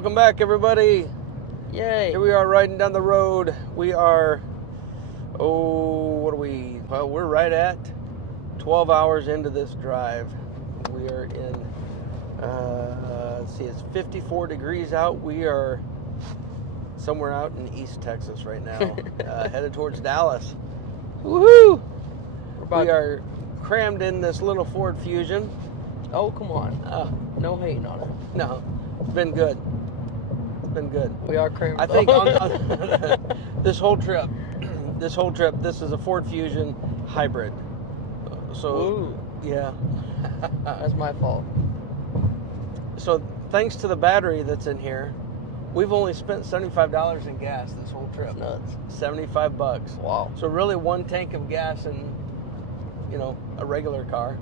Welcome back, everybody. Yay. Here we are riding down the road. We are, what are we? Well, we're right at 12 hours into this drive. We are in, let's see, it's 54 degrees out. We are somewhere out in East Texas right now, headed towards Dallas. Woohoo! We are crammed in this little Ford Fusion. Oh, come on. No hating on it. No, it's been good. It's been good. We are crammed. I think on this whole trip, this is a Ford Fusion hybrid. So, Ooh. yeah. That's my fault. So, thanks to the battery that's in here, we've only spent $75 in gas this whole trip. Nuts. $75. Wow. So really one tank of gas in, a regular car.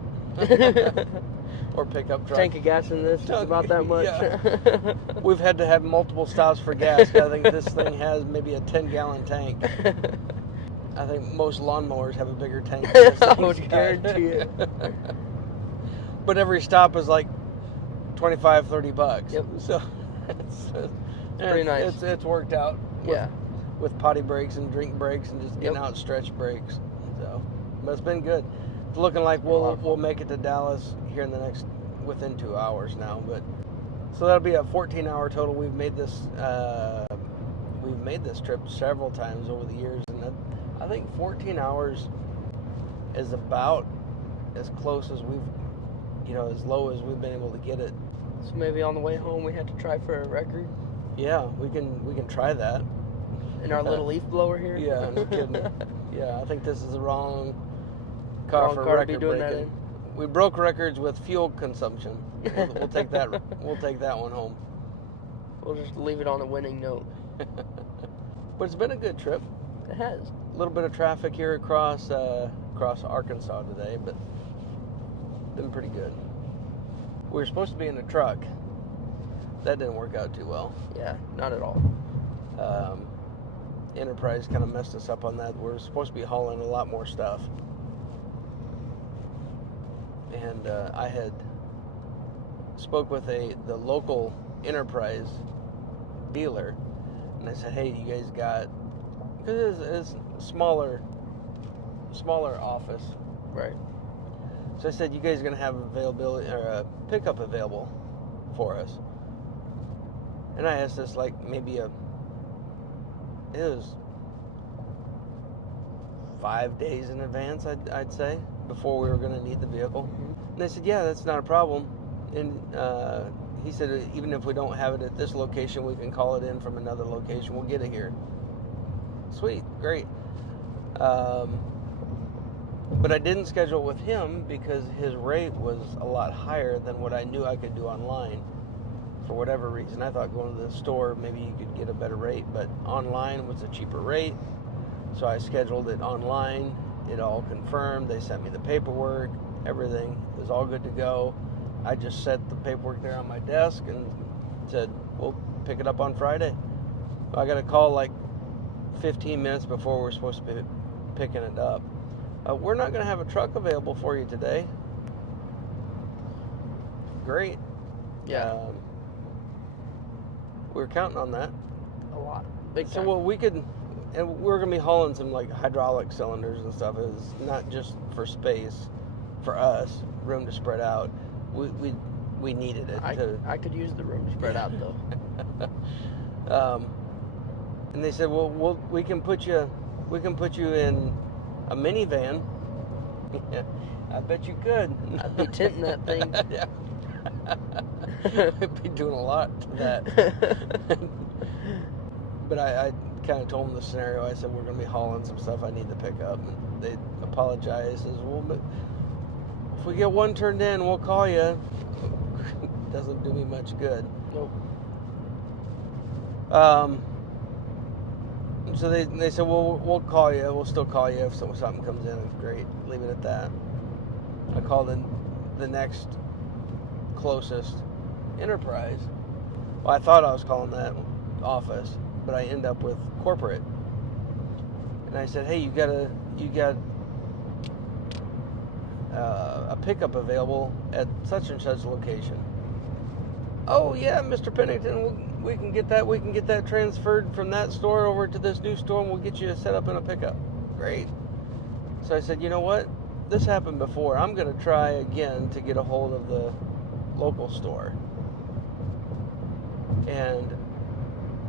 Or pickup truck. Tank of gas in this is about that much. Yeah. We've had to have multiple stops for gas. I think this thing has maybe a 10-gallon tank. I think most lawnmowers have a bigger tank than this I thing's would guarantee it. But every stop is like $25-$30. Yep. So it's pretty nice. It's worked out. Yeah. With potty breaks and drink breaks and just getting Yep. out stretch breaks. So, but it's been good. It's looking like we'll make it to Dallas here within 2 hours now. But so that'll be a 14-hour total. We've made this trip several times over the years, and I think 14 hours is about as close as as low as we've been able to get it. So maybe on the way home we had to try for a record. Yeah, we can try that. In our little leaf blower here. Yeah, no kidding. Yeah, I think this is the wrong car for to be record doing that breaking. in. We broke records with fuel consumption. We'll take that. We'll take that one home. We'll just leave it on a winning note. But it's been a good trip. It has. A little bit of traffic here across Arkansas today, but been pretty good. We were supposed to be in a truck. That didn't work out too well. Yeah, not at all. Enterprise kind of messed us up on that. We're supposed to be hauling a lot more stuff. And I had spoke with the local Enterprise dealer, and I said, hey, you guys got, because it's smaller office. Right. So I said, you guys are going to have availability or a pickup available for us. And I asked this like maybe it was 5 days in advance, I'd say, before we were going to need the vehicle. Mm-hmm. And they said, yeah, that's not a problem. And he said, even if we don't have it at this location, we can call it in from another location. We'll get it here. Sweet, great. But I didn't schedule it with him because his rate was a lot higher than what I knew I could do online. For whatever reason, I thought going to the store, maybe you could get a better rate, but online was a cheaper rate. So I scheduled it online. It all confirmed. They sent me the paperwork, everything. It was all good to go. I just set the paperwork there on my desk and said, we'll pick it up on Friday. I got a call like 15 minutes before we're supposed to be picking it up. We're not going to have a truck available for you today. Great. Yeah. We were counting on that. A lot. Big time. So, well, we could, and we're going to be hauling some like hydraulic cylinders and stuff. It's not just for space, for us, room to spread out. We needed it. I could use the room to spread out though. And they said, well, we can put you in a minivan. I bet you could. I'd be tinting that thing. Yeah. I'd be doing a lot to that. But I kind of told them the scenario. I said, we're going to be hauling some stuff I need to pick up. And they apologized. Says, well, but if we get one turned in, we'll call you. Doesn't do me much good. Nope. So they said, well, we'll call you. We'll still call you if something comes in. Great. Leave it at that. I called the next closest Enterprise. Well, I thought I was calling that office, but I end up with corporate. And I said, hey, you got a pickup available at such and such location. Oh yeah, Mr. Pennington, we can get that transferred from that store over to this new store, and we'll get you set up in a pickup. Great. So I said, you know what? This happened before. I'm going to try again to get a hold of the local store. And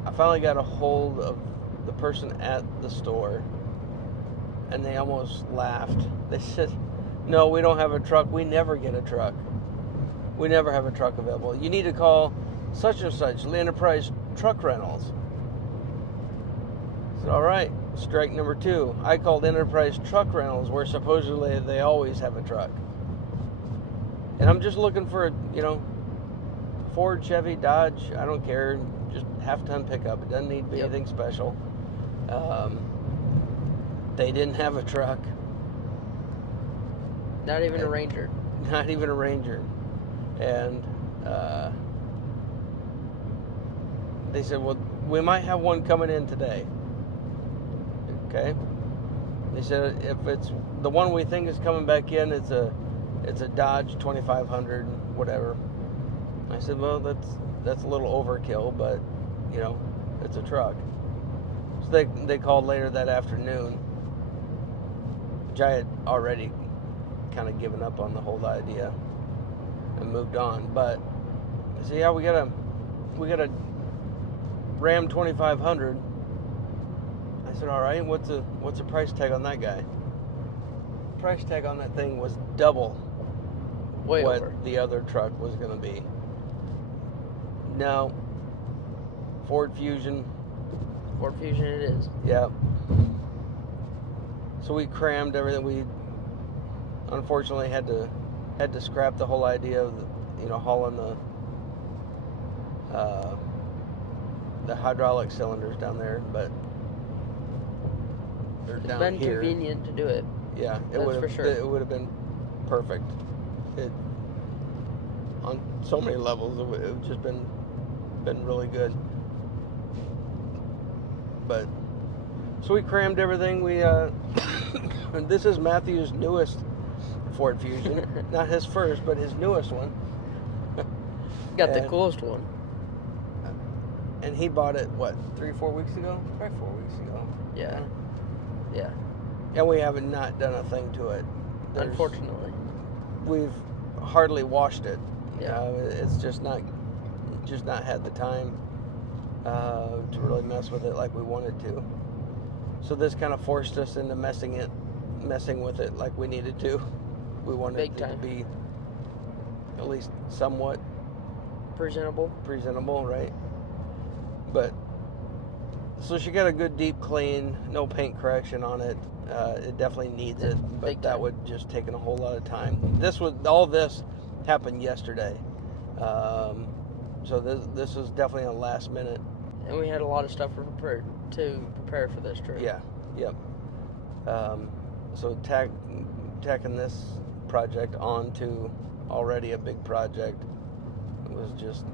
I finally got a hold of the person at the store, and they almost laughed. They said, no, we don't have a truck. We never get a truck. We never have a truck available. You need to call such and such, Enterprise Truck Rentals. I said, all right, strike number 2. I called Enterprise Truck Rentals, where supposedly they always have a truck. And I'm just looking for a, Ford, Chevy, Dodge, I don't care, just half-ton pickup. It doesn't need to be anything special. They didn't have a truck. Not even a Ranger. Not even a Ranger. And they said, well, we might have one coming in today. Okay. They said if it's the one we think is coming back in, it's a Dodge 2500, whatever. I said, well, that's a little overkill, but it's a truck. So they called later that afternoon, which I had already kind of given up on the whole idea and moved on. But I said, yeah, we got a Ram 2500. I said, all right, what's the price tag on that guy? Price tag on that thing was double Way what over. the other truck was going to be. No. Ford Fusion. Ford Fusion it is. Yeah. So we crammed everything. We unfortunately had to scrap the whole idea of hauling the hydraulic cylinders down there, but they're It's down been here. convenient to do it. Yeah, That's for sure. It would have been perfect. It on so many levels. It would have just been really good. But so we crammed everything. We this is Matthew's newest Ford Fusion, not his first, but his newest one. Got the coolest one. And he bought it 3-4 weeks ago? Probably 4 weeks ago. Yeah. Yeah. And we haven't not done a thing to it. Unfortunately. We've hardly washed it. Yeah. It's just not had the time to really mess with it like we wanted to. So this kind of forced us into messing with it like we needed to. We wanted Big it time. to be at least somewhat Presentable, right? But so she got a good deep clean, no paint correction on it. It definitely needs it, but Big that time. would just taken a whole lot of time. All this happened yesterday, so this was definitely a last minute. and we had a lot of stuff to prepare for this trip. Yeah, yep. So tacking this project onto already a big project was just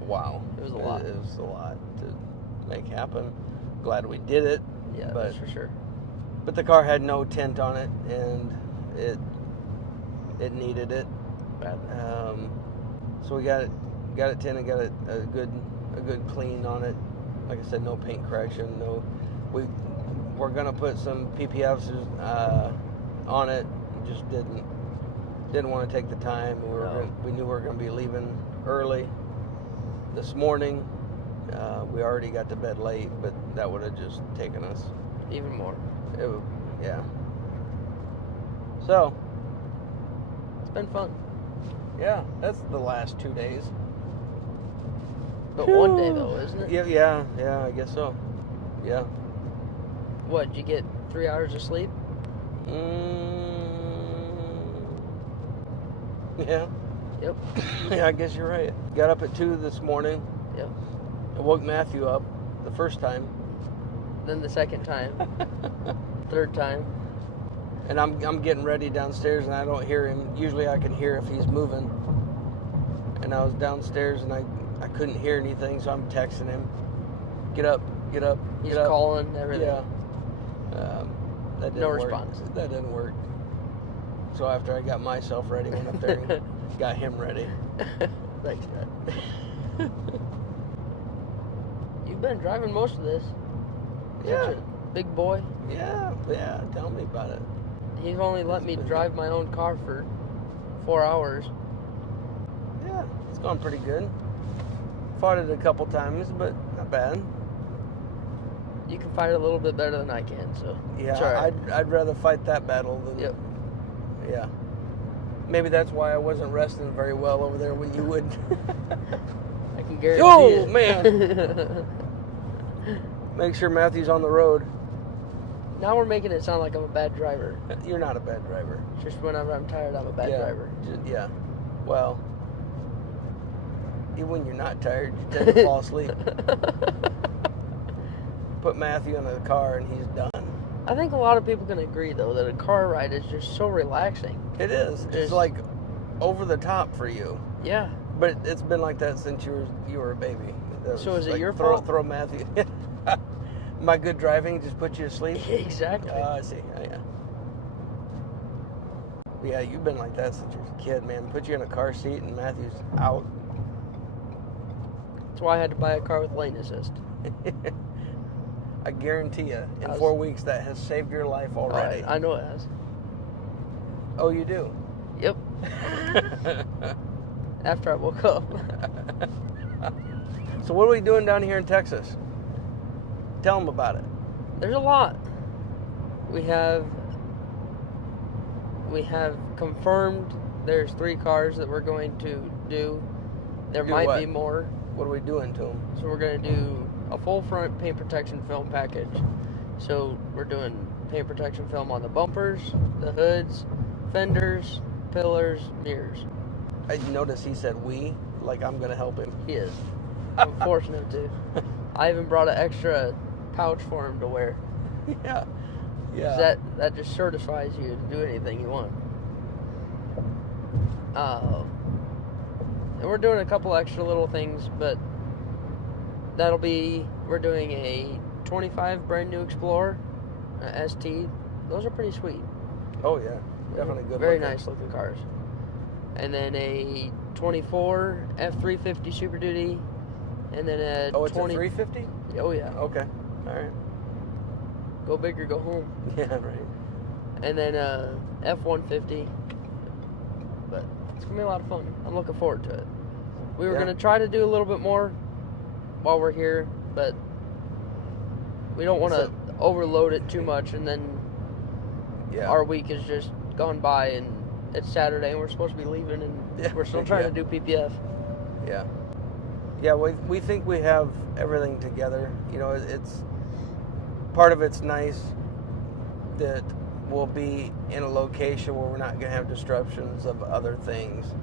wow. It was a lot. It was a lot to make happen. Glad we did it. Yeah, but, that's for sure. But the car had no tint on it, and it needed it. Bad. So we got it tinted, got a good clean on it. Like I said, no paint correction. We're gonna put some PPFs on it. Just didn't want to take the time. We knew we were gonna be leaving early this morning. We already got to bed late, but that would have just taken us Even more. yeah. So It's been fun. yeah, that's the last 2 days. But one day though, isn't it? Yeah, I guess so. Yeah. What, did you get 3 hours of sleep? Yeah. Yep. Yeah, I guess you're right. Got up at 2 this morning. Yep. I woke Matthew up the first time. Then the second time. Third time. And I'm getting ready downstairs and I don't hear him. Usually I can hear if he's moving. And I was downstairs and I couldn't hear anything, so I'm texting him. Get up. He's get up. calling, everything. Yeah. That didn't No work. response. That didn't work. So after I got myself ready, went up there and got him ready. Thanks, Dad. You've been driving most of this. Yeah. Such a big boy. Yeah. Tell me about it. He's only let me drive my own car for 4 hours. Yeah, it's going pretty good. Fought it a couple times, but not bad. You can fight it a little bit better than I can, so Yeah, it's all right. I'd rather fight that battle than. Yep. Yeah. Maybe that's why I wasn't resting very well over there when you would. I can guarantee Oh, it. man. Make sure Matthew's on the road. Now we're making it sound like I'm a bad driver. You're not a bad driver. Just whenever I'm tired, I'm a bad driver. Yeah. Well, even when you're not tired, you tend to fall asleep. Put Matthew in the car and he's done. I think a lot of people can agree, though, that a car ride is just so relaxing. It is. It's like over the top for you. Yeah. But it's been like that since you were a baby. So is it like your fault? Throw Matthew. My good driving just put you to sleep? Exactly. I see. Oh, yeah. Yeah, you've been like that since you were a kid, man. Put you in a car seat and Matthew's out. That's why I had to buy a car with lane assist. I guarantee you, in 4 weeks, that has saved your life already. I know it has. Oh, you do? Yep. After I woke up. So what are we doing down here in Texas? Tell them about it. There's a lot. We have confirmed there's 3 cars that we're going to do. There might be more. What are we doing to them? So we're going to do a full front paint protection film package. So we're doing paint protection film on the bumpers, the hoods, fenders, pillars, mirrors. I noticed he said we, like I'm going to help him. He is. I'm fortunate to. I even brought an extra pouch for him to wear. Yeah. Yeah. That just certifies you to do anything you want. And we're doing a couple extra little things, but we're doing a 25 brand new Explorer, ST. Those are pretty sweet. Oh yeah, definitely good. Very nice looking cars. And then a 24 F350 Super Duty, and then a it's a 350? Oh yeah. Okay, all right. Go big or go home. Yeah, right. And then F150. But it's gonna be a lot of fun. I'm looking forward to it. We were gonna try to do a little bit more while we're here, but we don't want to overload it too much, and then our week is just gone by, and it's Saturday, and we're supposed to be leaving, and we're still trying to do PPF. Yeah. Yeah, we think we have everything together. You know, it's part of it's nice that we'll be in a location where we're not going to have disruptions of other things.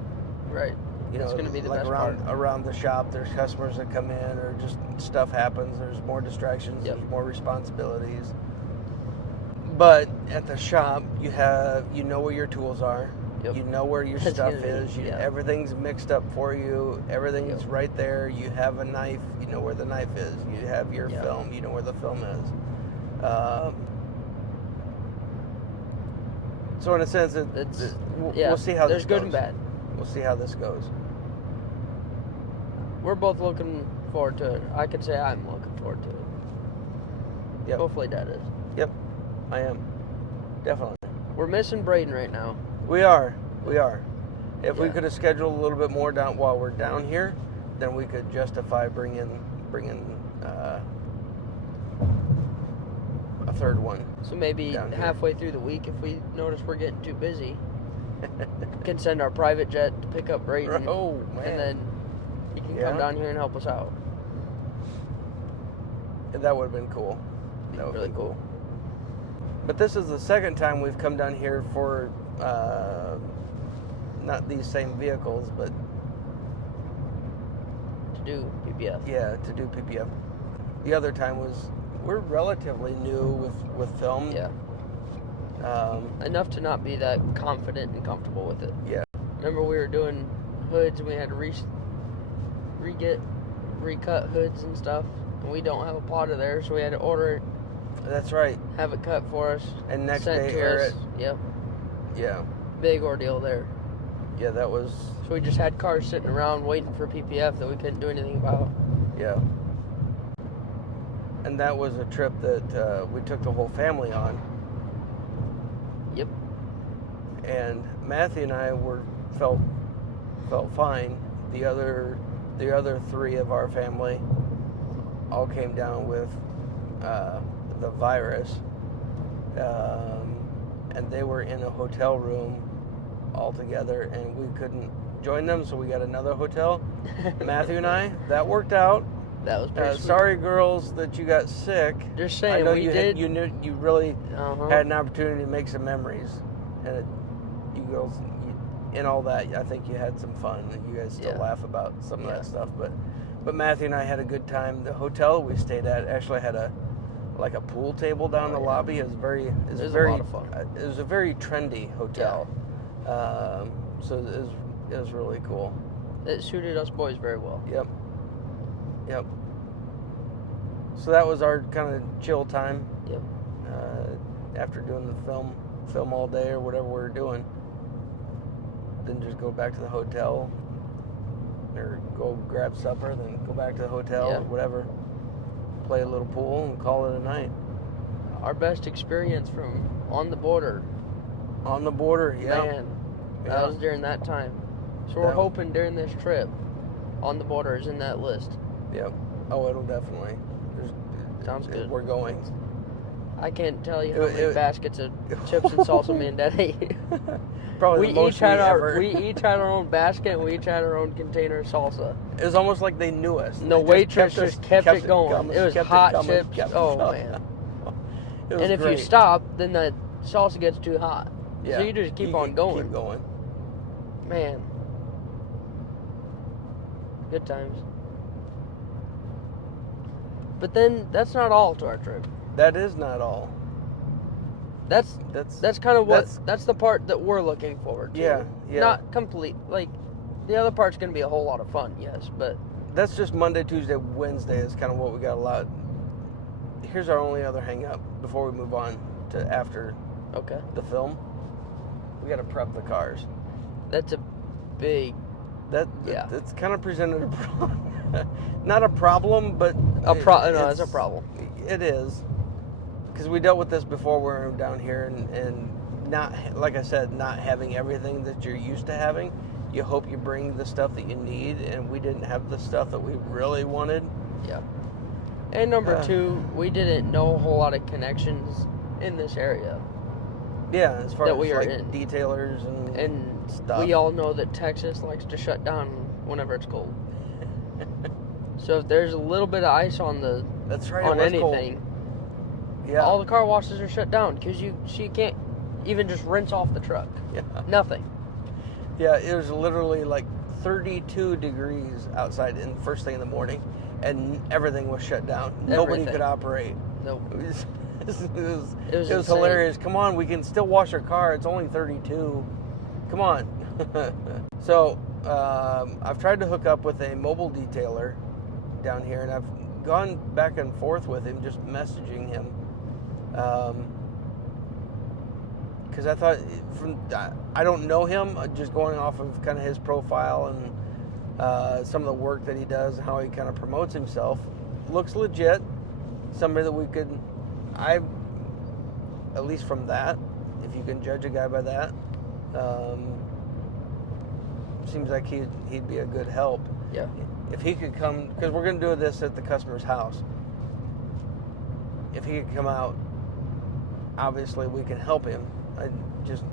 Right. You know, it's going to be the like best part. around the shop, there's customers that come in, or just stuff happens. There's more distractions. There's more responsibilities. But at the shop, you know where your tools are. Yep. You know where your stuff is. Yeah. Everything's mixed up for you. Everything's right there. You have a knife. You know where the knife is. You have your film. You know where the film is. So in a sense, we'll see how this goes. There's good and bad. We'll see how this goes. We're both looking forward to it. I could say I'm looking forward to it. Yep. Hopefully Dad is. Yep, I am. Definitely. We're missing Braden right now. We are. If we could have scheduled a little bit more down while we're down here, then we could justify bringing a third one. So maybe halfway through the week, if we notice we're getting too busy, we can send our private jet to pick up Braden. Oh, man. And then he can come down here and help us out. That would have been cool. That would have been cool. But this is the second time we've come down here for not these same vehicles, but to do PPF. Yeah, to do PPF. The other time we're relatively new with film. Yeah. Enough to not be that confident and comfortable with it. Yeah. Remember we were doing hoods and we had to recut hoods and stuff, and we don't have a plotter there, so we had to order it. That's right. Have it cut for us. And next day air it. Yep. Yeah. Big ordeal there. Yeah, that was... So we just had cars sitting around waiting for PPF that we couldn't do anything about. Yeah. And that was a trip that we took the whole family on. Yep. And Matthew and I felt fine. The other 3 of our family all came down with the virus, and they were in a hotel room all together, and we couldn't join them, so we got another hotel. Matthew and I, that worked out. That was pretty sweet. Sorry, girls, that you got sick. Just saying, I know you really had an opportunity to make some memories, and you girls, in all that, I think you had some fun, and you guys still laugh about some of that stuff. But Matthew and I had a good time. The hotel we stayed at actually had a pool table down the lobby. It was a lot of fun. It was a very trendy hotel, so it was really cool. It suited us boys very well. Yep. So that was our kind of chill time. Yep. After doing the film all day or whatever we were doing, then just go back to the hotel, or go grab supper, then go back to the hotel or whatever. Play a little pool and call it a night. Our best experience from on the border. On the border, Man, that was during that time. So we're hoping during this trip, on the border is in that list. Yep. Oh, it'll definitely. Sounds good. We're going. I can't tell you how many baskets of chips and salsa me and Dad ate. Probably the most ever. We each had our own basket, and we each had our own container of salsa. It was almost like they knew us. The waitress just kept it going. It was hot chips. Oh, man. And if you stop, then the salsa gets too hot. Yeah. So you just keep on going. Keep going. Man. Good times. But then that's not all to our trip. That is not all. That's kind of that's the part that we're looking forward to. Yeah. Not complete. Like, the other part's going to be a whole lot of fun, yes, but that's just Monday, Tuesday, Wednesday is kind of what we got a lot. Here's our only other hang up before we move on to after the film. We got to prep the cars. That's a big... That's kind of presented a problem. Not a problem, but... it's a problem. It is. Because we dealt with this before we were down here, and not, like I said, not having everything that you're used to having. You hope you bring the stuff that you need, and we didn't have the stuff that we really wanted. Yeah. And number 2, we didn't know a whole lot of connections in this area. Yeah, as far as like detailers and stuff. We all know that Texas likes to shut down whenever it's cold. So if there's a little bit of ice on anything, all the car washes are shut down because you can't even just rinse off the truck. Yeah. Nothing. Yeah, it was literally like 32 degrees outside in first thing in the morning, and everything was shut down. Nobody could operate. Nope. It was hilarious. Come on, we can still wash our car. It's only 32. Come on. So I've tried to hook up with a mobile detailer down here, and I've gone back and forth with him, just messaging him. Because I thought, I don't know him, just going off of kind of his profile and some of the work that he does and how he kind of promotes himself. Looks legit. Somebody that we could, at least from that, if you can judge a guy by that, seems like he'd be a good help. Yeah. If he could come, because we're going to do this at the customer's house. If he could come out, obviously we can help him. Just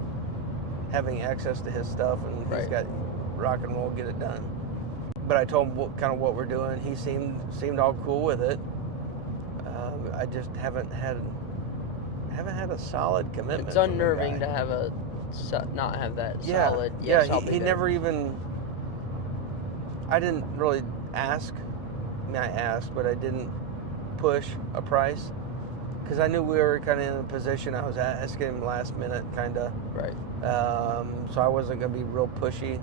having access to his stuff, and he's got rock and roll, get it done. But I told him what we're doing. He seemed all cool with it. I just haven't had a solid commitment. It's unnerving to have not have that solid. Yes, he never even. I didn't really ask. I mean, I asked, but I didn't push a price because I knew we were kind of in a position. I was asking him last minute, kind of. Right. So I wasn't going to be real pushy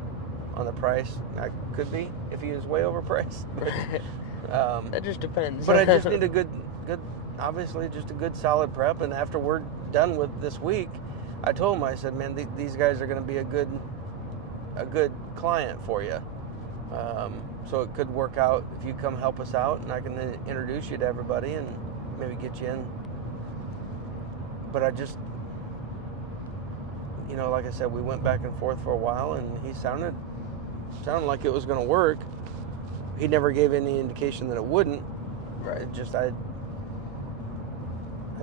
on the price. I could be if he was way overpriced. That just depends. But I just need a good, obviously, just a good solid prep. And after we're done with this week, I told him, I said, man, these guys are going to be a good client for you. So it could work out if you come help us out, and I can introduce you to everybody, and maybe get you in. But I just, like I said, we went back and forth for a while, and he sounded like it was going to work. He never gave any indication that it wouldn't. Right. It just I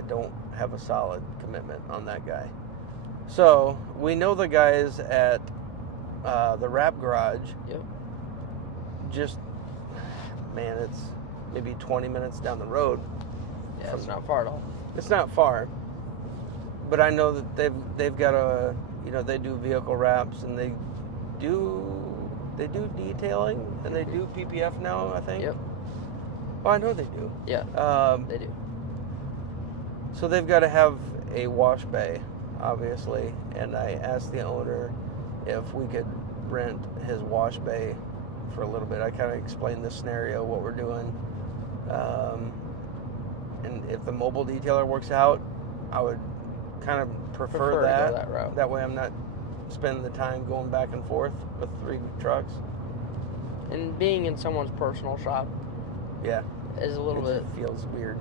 don't have a solid commitment on that guy. So we know the guys at the wrap garage. Yep. Just, man, it's maybe 20 minutes down the road. Yeah, it's not far at all. It's not far, but I know that they've got they do vehicle wraps, and they do detailing, and they do PPF now, I think. Yep. Oh, I know they do. Yeah. They do. So they've got to have a wash bay, obviously, and I asked the owner if we could rent his wash bay for a little bit. I kind of explained the scenario, what we're doing, and if the mobile detailer works out, I would kind of prefer that. To go that route. That way I'm not spending the time going back and forth with 3 trucks. And being in someone's personal shop, Yeah, is a little bit. feels weird.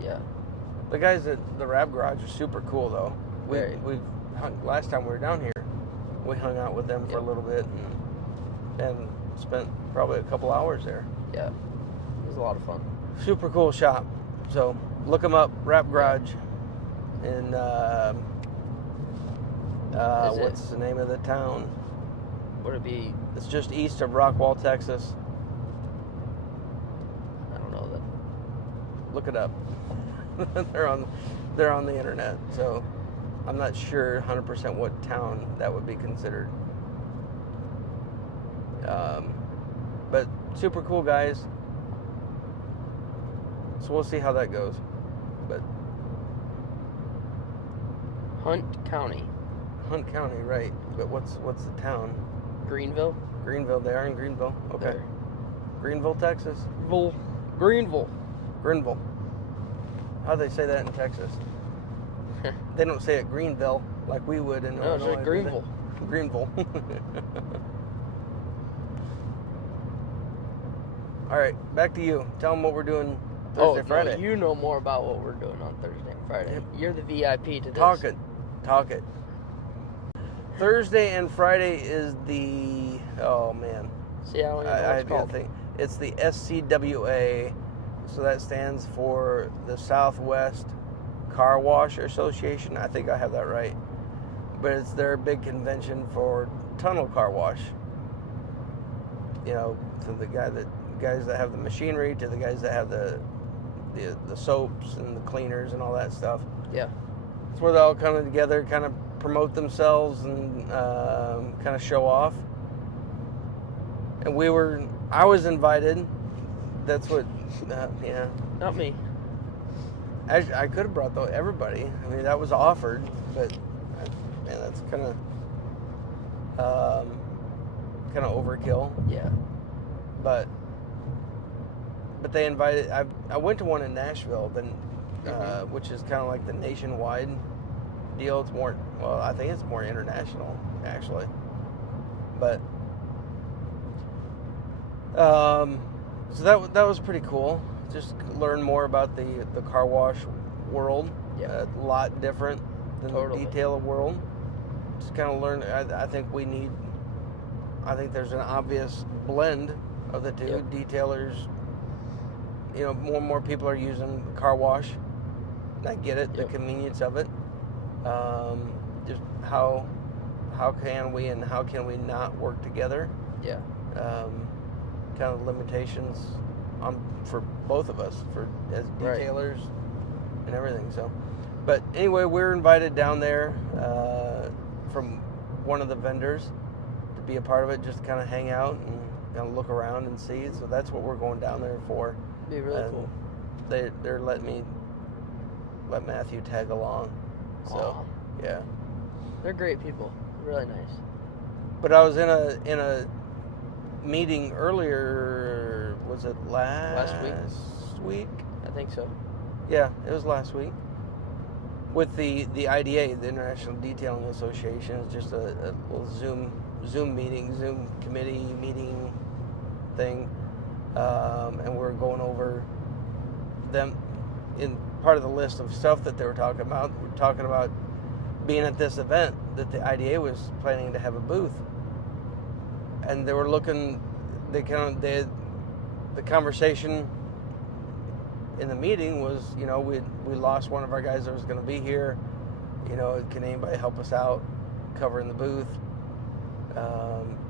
Yeah. The guys at the wrap garage are super cool, though. We hung, last time we were down here, we hung out with them for a little bit and spent probably a couple hours there. Yeah, it was a lot of fun. Super cool shop. So look them up, Wrap Garage. In what's the name of the town? Would it be? It's just east of Rockwall, Texas. I don't know that. Look it up. they're on the internet. So I'm not sure 100% what town that would be considered. But super cool guys. So we'll see how that goes. But Hunt County, right? But what's the town? Greenville. They are in Greenville. Okay. There. Greenville, Texas. Greenville. How do they say that in Texas? They don't say it Greenville like we would in No, it's Illinois. just Greenville. Greenville. All right, back to you. Tell them what we're doing Thursday, Friday. No, you know more about what we're doing on Thursday and Friday. Yep. You're the VIP to this. Talk it. Thursday and Friday is the See how I it's called? think it's the SCWA, so that stands for the Southwest Car Wash Association. I think I have that right, but it's their big convention for tunnel car wash. To the guys that have the machinery, to the guys that have the soaps and the cleaners and all that stuff. Yeah. It's where they all come together, kind of promote themselves and kind of show off. And I was invited. That's what, yeah. Not me. I could have brought everybody. I mean, that was offered, but man, that's kind of overkill. Yeah. But they invited. I went to one in Nashville, which is kind of like the nationwide deal. It's more. Well, I think it's more international actually. But so that was pretty cool. Just learn more about the car wash world. Yeah. A lot different than Totally. the detail world. Just kind of learn. I think there's an obvious blend of the two. Yep. Detailers, more and more people are using car wash. I get it, the convenience of it. Just how can we and how can we not work together? Yeah. Kind of limitations for both of us, as detailers and everything. So, but anyway, we're invited down there from one of the vendors to be a part of it, just to kind of hang out and kind of look around and see. So that's what we're going down there for. Be really cool. They're letting let Matthew tag along. So yeah, they're great people. Really nice. But I was in a meeting earlier. Was it last week? I think so. Yeah, it was last week. With the IDA, the International Detailing Association. It's just a little Zoom meeting, Zoom committee meeting thing, and we're going over them. in part of the list of stuff that they were talking about, we're talking about being at this event that the IDA was planning to have a booth, and they were looking. The conversation in the meeting was, we lost one of our guys that was going to be here. Can anybody help us out covering the booth?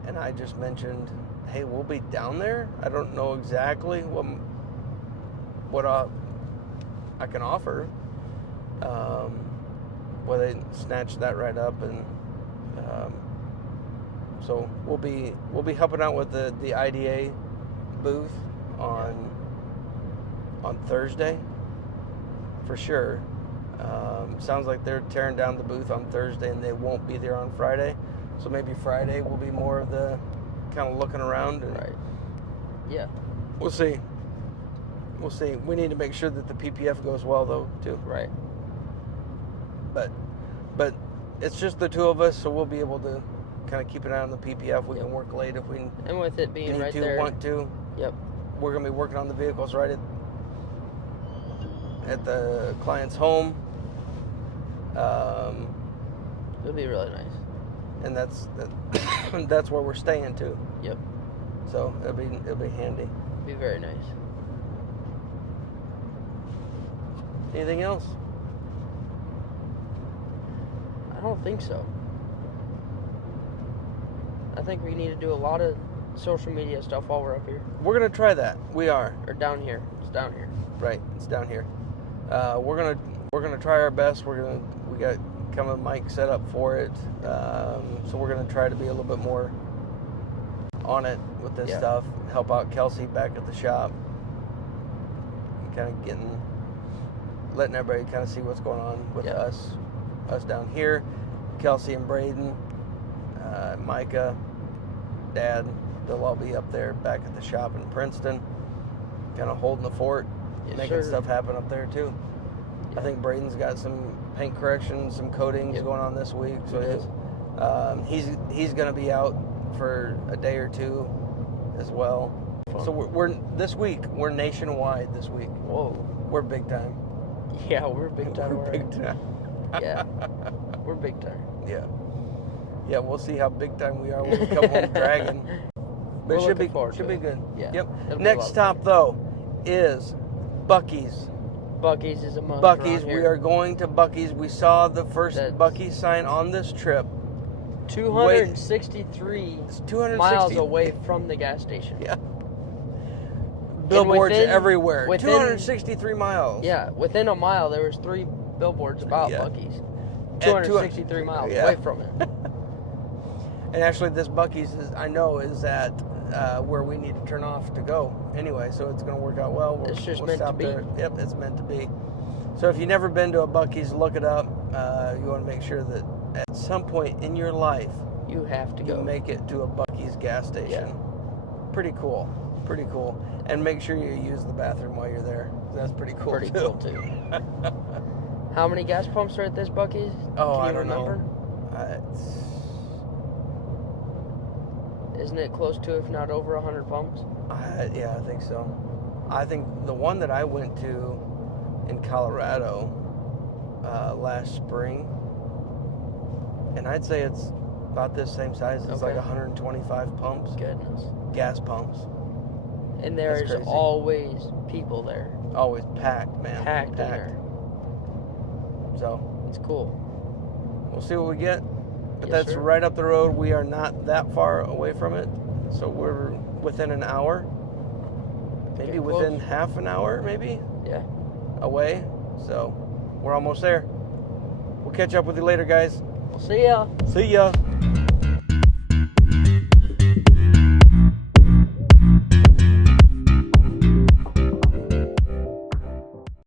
And I just mentioned, hey, we'll be down there. I don't know exactly what I can offer. Well, they snatched that right up, and so we'll be helping out with the IDA booth on Thursday for sure. Sounds like they're tearing down the booth on Thursday, and they won't be there on Friday. So maybe Friday will be more of the kind of looking around. And right. Yeah. We'll see. We need to make sure that the PPF goes well, though, too. Right. But it's just the two of us, so we'll be able to kind of keep an eye on the PPF. We can work late if we and with it being need right to, there. want to. Yep. We're going to be working on the vehicles right at the client's home. It'll be really nice. And that's where we're staying too. Yep. So it'll be handy. It'll be very nice. Anything else? I don't think so. I think we need to do a lot of social media stuff while we're up here. We're gonna try that. We are. Or down here. It's down here. Right. It's down here. We're gonna try our best. We got kind of a mic set up for it. So we're gonna try to be a little bit more on it with this stuff. Help out Kelsey back at the shop. Kind of letting everybody kind of see what's going on with us down here. Kelsey and Braden, Micah, Dad, they'll all be up there back at the shop in Princeton, kind of holding the fort, making stuff happen up there too. I think Braden's got some paint corrections, some coatings going on this week, so he's going to be out for a day or two as well. Fun. So we're this week. We're nationwide this week. Whoa, we're big time. Yeah, we're big time. We're big time. Yeah, we're big time. Yeah. We'll see how big time we are when we come home dragging. But it should be good. Yeah. Yep. Next stop though is Buc-ee's. Buc-ee's is a must. Buc-ee's. We are going to Buc-ee's. We saw the first Buc-ee's sign on this trip. 263 miles away from the gas station. Yeah. Billboards everywhere. 263 miles. Yeah, within a mile there was 3 billboards about Buc-ee's. 263 miles away from it. And actually, this Buc-ee's is at where we need to turn off to go anyway, so it's going to work out well. It's just meant to be. Yep, it's meant to be. So if you've never been to a Buc-ee's, look it up. You want to make sure that at some point in your life, you have to go. You make it to a Buc-ee's gas station. Yeah. Pretty cool. And make sure you use the bathroom while you're there. That's pretty cool too. How many gas pumps are at this Buc-ee's? Oh, I don't know. Isn't it close to, if not over 100 pumps? Yeah, I think so. I think the one that I went to in Colorado last spring, and I'd say it's about this same size. It's like 125 pumps. Goodness. Gas pumps. And there's always people there. Always packed, man. Packed in there. So it's cool. We'll see what we get. But that's right up the road. We are not that far away from it. So we're within an hour. Maybe within half an hour, maybe? Yeah. Away. So we're almost there. We'll catch up with you later, guys. We'll see ya. See ya.